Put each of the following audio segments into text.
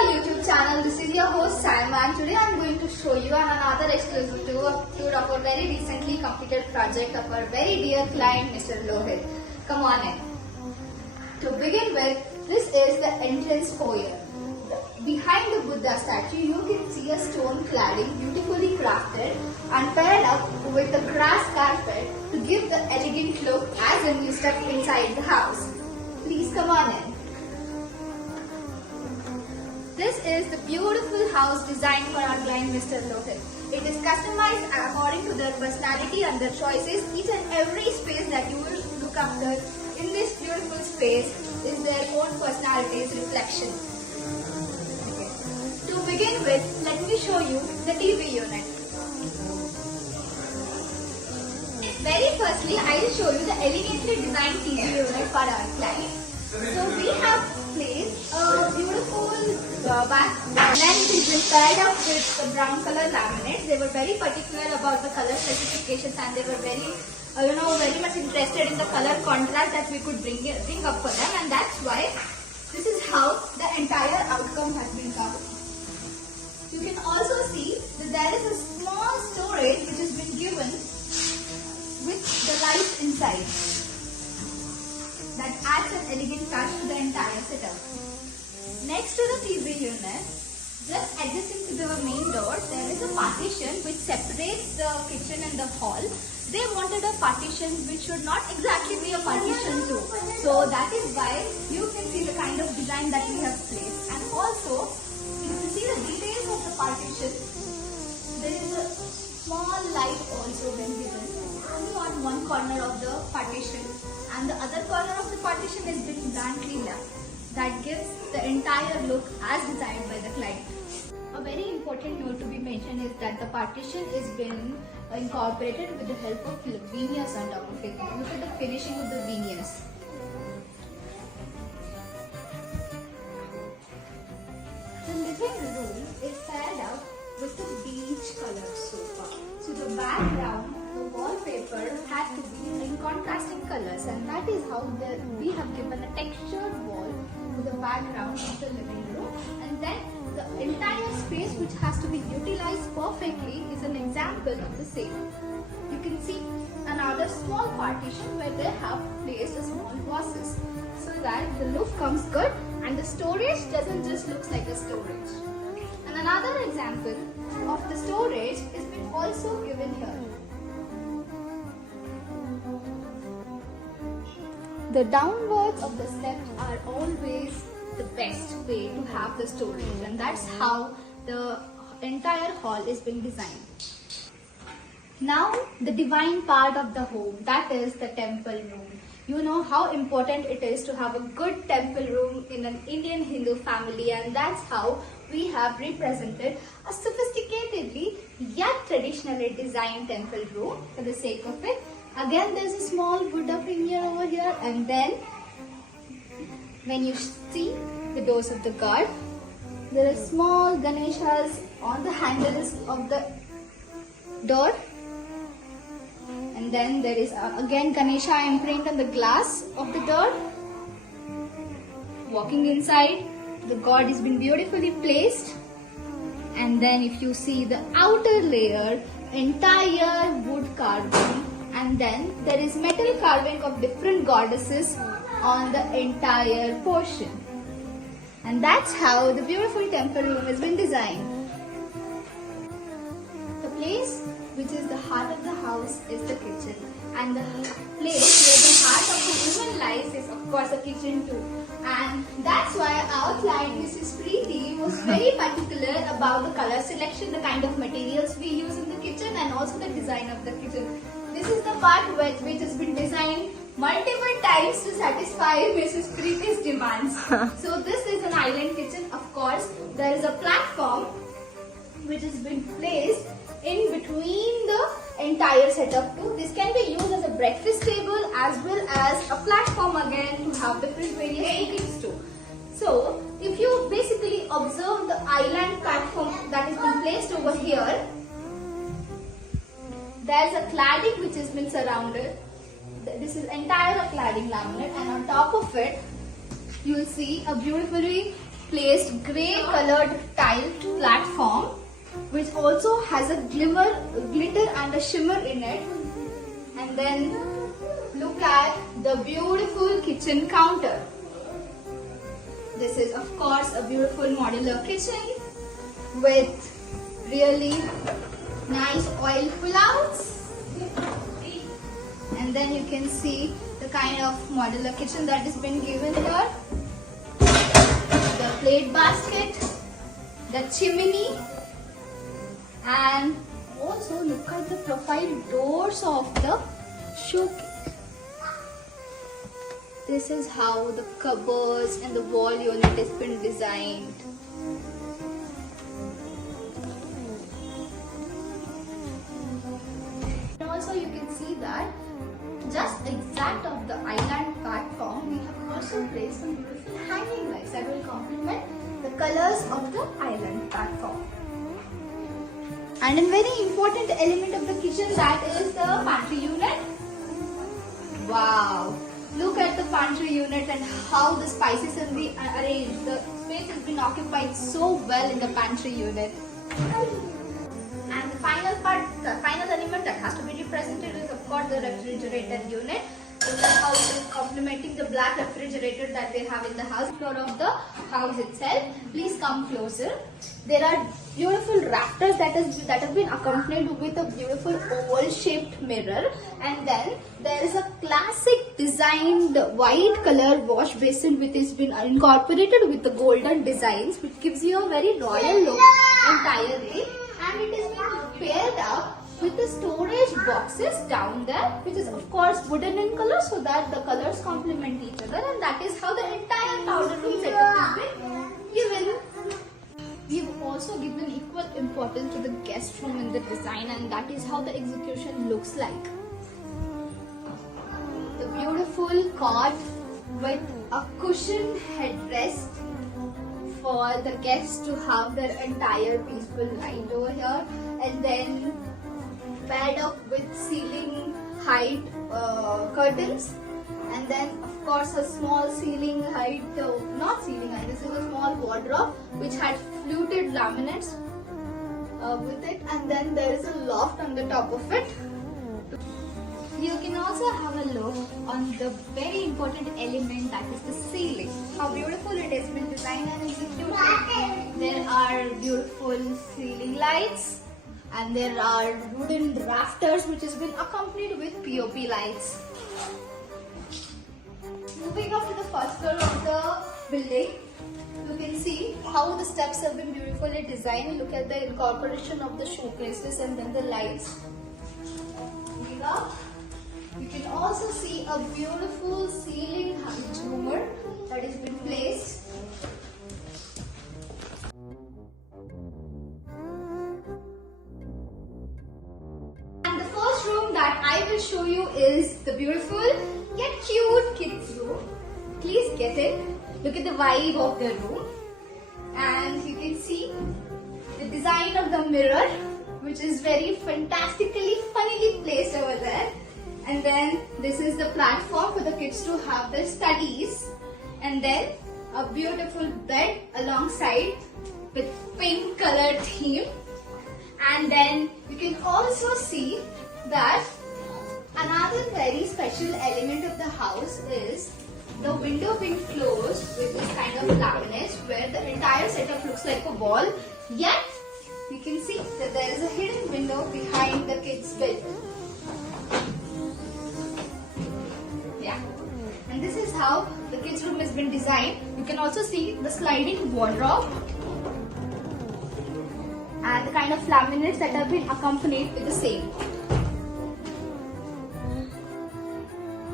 our YouTube channel. This is your host Sam, and today I am going to show you another exclusive tour of a very recently completed project of our very dear client Mr.LOHIT. Come on in. To begin with, this is the entrance foyer. Behind the Buddha statue, you can see a stone cladding beautifully crafted and paired up with a grass carpet to give the elegant look as when you step inside the house. Please come on in. This is the beautiful house designed for our client Mr.LOHIT. It is customized according to their personality and their choices. Each and every space that you will look after in this beautiful space is their own personality's reflection. Okay. To begin with, let me show you the TV unit. Very firstly, I will show you the elegantly designed TV unit for our client. So we have placed a beautiful back and then it is been paired up with the brown color laminates. They were very particular about the color specifications and they were very very much interested in the color contrast that we could bring up for them, and that's why this is how the entire outcome has been come. You can also see that there is a small storage which has been given with the light inside. That adds an elegant touch to the entire setup. Next to the TV unit, just adjacent to the main door, there is a partition which separates the kitchen and the hall. They wanted a partition which should not exactly be a partition too. So that is why you can see the kind of design that we have placed. And also, you can see the details of the partition. There is a small light also been given only on one corner of the partition. And the other corner of the partition is been blankly left. That gives the entire look as designed by the client. A very important note to be mentioned is that the partition is been incorporated with the help of veneers on top of it. Look at the finishing of the veneers. The living room is paired up with the beige colored sofa. So the background, the wallpaper had to be in contrasting colors, and that is how we have given a textured wall to the background of the living room. And then the entire space which has to be utilized perfectly is an example of the same. You can see another small partition where they have placed a small vases so that the look comes good and the storage doesn't just look like a storage. And another example of the storage is been also given here. The downwards of the steps are always the best way to have the storage, and that's how the entire hall is being designed. Now the divine part of the home, that is the temple room. You know how important it is to have a good temple room in an Indian Hindu family, and that's how we have represented a sophisticatedly yet traditionally designed temple room for the sake of it. Again, there's a small Buddha figure over here, and then when you see the doors of the god, there are small Ganeshas on the handles of the door, and then there is again Ganesha imprint on the glass of the door. Walking inside, the god has been beautifully placed, and then if you see the outer layer, entire wood carving, and then there is metal carving of different goddesses on the entire portion. And that's how the beautiful temple room has been designed. The place which is the heart of the house is the kitchen, and the place where the heart of the woman lies is of course a kitchen too. And that's why our client Mrs. Preeti was very particular about the color selection, the kind of materials we use in the kitchen, and also the design of the kitchen. This is the part which has been designed multiple times to satisfy Mrs. Preeti's demands. So this is an island kitchen. Of course, there is a platform which has been placed in between the entire setup too. This can be used as a breakfast table as well as a platform again to have different various cookings too. So if you basically observe the island platform that has been placed over here, there is a cladding which has been surrounded. This is entire cladding laminate, and on top of it you will see a beautifully placed grey colored tile platform, which also has a glitter and a shimmer in it. And then look at the beautiful kitchen counter. This is of course a beautiful modular kitchen with really nice oil pullouts. And then you can see the kind of modular kitchen that has been given here. The plate basket, the chimney, and also look at the profile doors of the showcase. This is how the cupboards and the wall unit has been designed. And also you can see that just exact of the island platform, we have also placed some beautiful hanging lights that will complement the colors of the island platform. And a very important element of the kitchen, that is the pantry unit. Wow! Look at the pantry unit and how the spices have been arranged. The space has been occupied so well in the pantry unit. And the final part, the final element that has to be represented is of course the refrigerator unit. So that's how it is complementing the black refrigerator that they have in the house. Floor of the house itself. Please come closer. There are beautiful rafters that have been accompanied with a beautiful oval shaped mirror, and then there is a classic designed white color wash basin which has been incorporated with the golden designs, which gives you a very royal look entirely, and it is being paired up with the storage boxes down there, which is of course wooden in color, so that the colors complement each other, and that is how the entire powder room setup has been given. We have also given equal importance to the guest room in the design, and that is how the execution looks like. The beautiful cot with a cushioned headrest for the guests to have their entire peaceful night over here, and then paired up with ceiling height curtains, and then of course a small ceiling height, not ceiling height, this is a small wardrobe which had fluted laminates with it, and then there is a loft on the top of it. You can also have a look on the very important element, that is the ceiling. How beautiful it has been designed and executed. There are beautiful ceiling lights, and there are wooden rafters which has been accompanied with POP lights. Moving up to the first floor of the building, you can see how the steps have been beautifully designed. Look at the incorporation of the showcases and then the lights. Moving up, you can also see a beautiful ceiling height zoomer that has been placed. And the first room that I will show you is the beautiful yet cute kids room. Please get it. Look at the vibe of the room, and you can see the design of the mirror, which is very fantastically funnily placed over there. And then this is the platform for the kids to have their studies, and then a beautiful bed alongside with pink color theme. And then you can also see that another very special element of the house is the window being closed with this kind of laminates, where the entire setup looks like a wall, yet you can see that there is a hidden window behind the kids' bed. Yeah, and this is how the kids' room has been designed. You can also see the sliding wardrobe and the kind of laminates that have been accompanied with the same.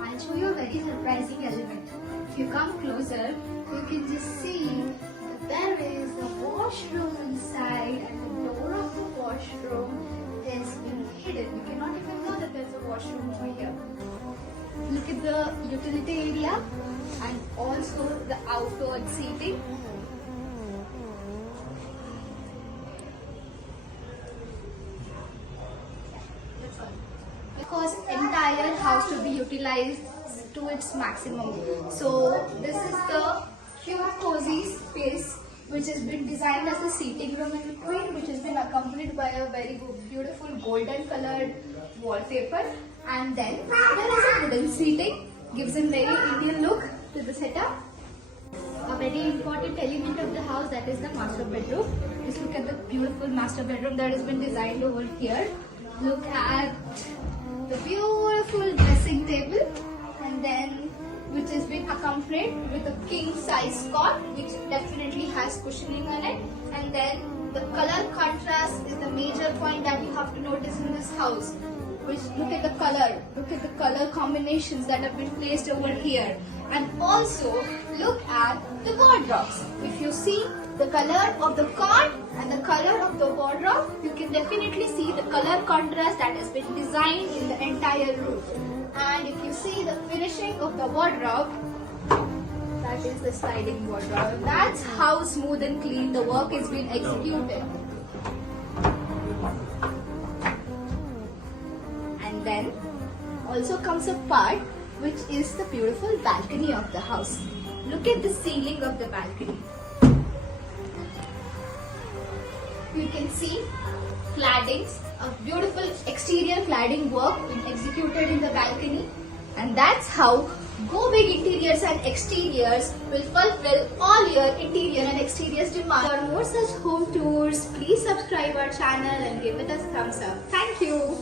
I'll show you a very surprising element. If you come closer, you can just see that there is a washroom inside, and the door of the washroom is being hidden. You cannot even know that there's a washroom over here. Look at the utility area and also the outdoor seating. Because entire house to be utilized to its maximum. So this is the cute cozy space which has been designed as a seating room in between, which has been accompanied by a very beautiful golden colored wallpaper. And then there is a wooden seating, gives a very Indian look to the setup. A very important element of the house, that is the master bedroom. Just look at the beautiful master bedroom that has been designed over here. Look at the beautiful dressing table, and then which has been accompanied with a king size cot, which definitely has cushioning on it. And then the color contrast is the major point that you have to notice in this house. Which, look at the color combinations that have been placed over here. And also look at the wardrobes. If you see the color of the cot and the color of the wardrobe, you can definitely see the color contrast that has been designed in the entire room. And if you see the finishing of the wardrobe, that is the sliding wardrobe. That's how smooth and clean the work is being executed. And then also comes a part which is the beautiful balcony of the house. Look at the ceiling of the balcony. You can see claddings, a beautiful exterior cladding work being executed in the balcony. And that's how Go Big Interiors and Exteriors will fulfill all your interior and exteriors demands. For more such home tours, please subscribe our channel and give it a thumbs up. Thank you.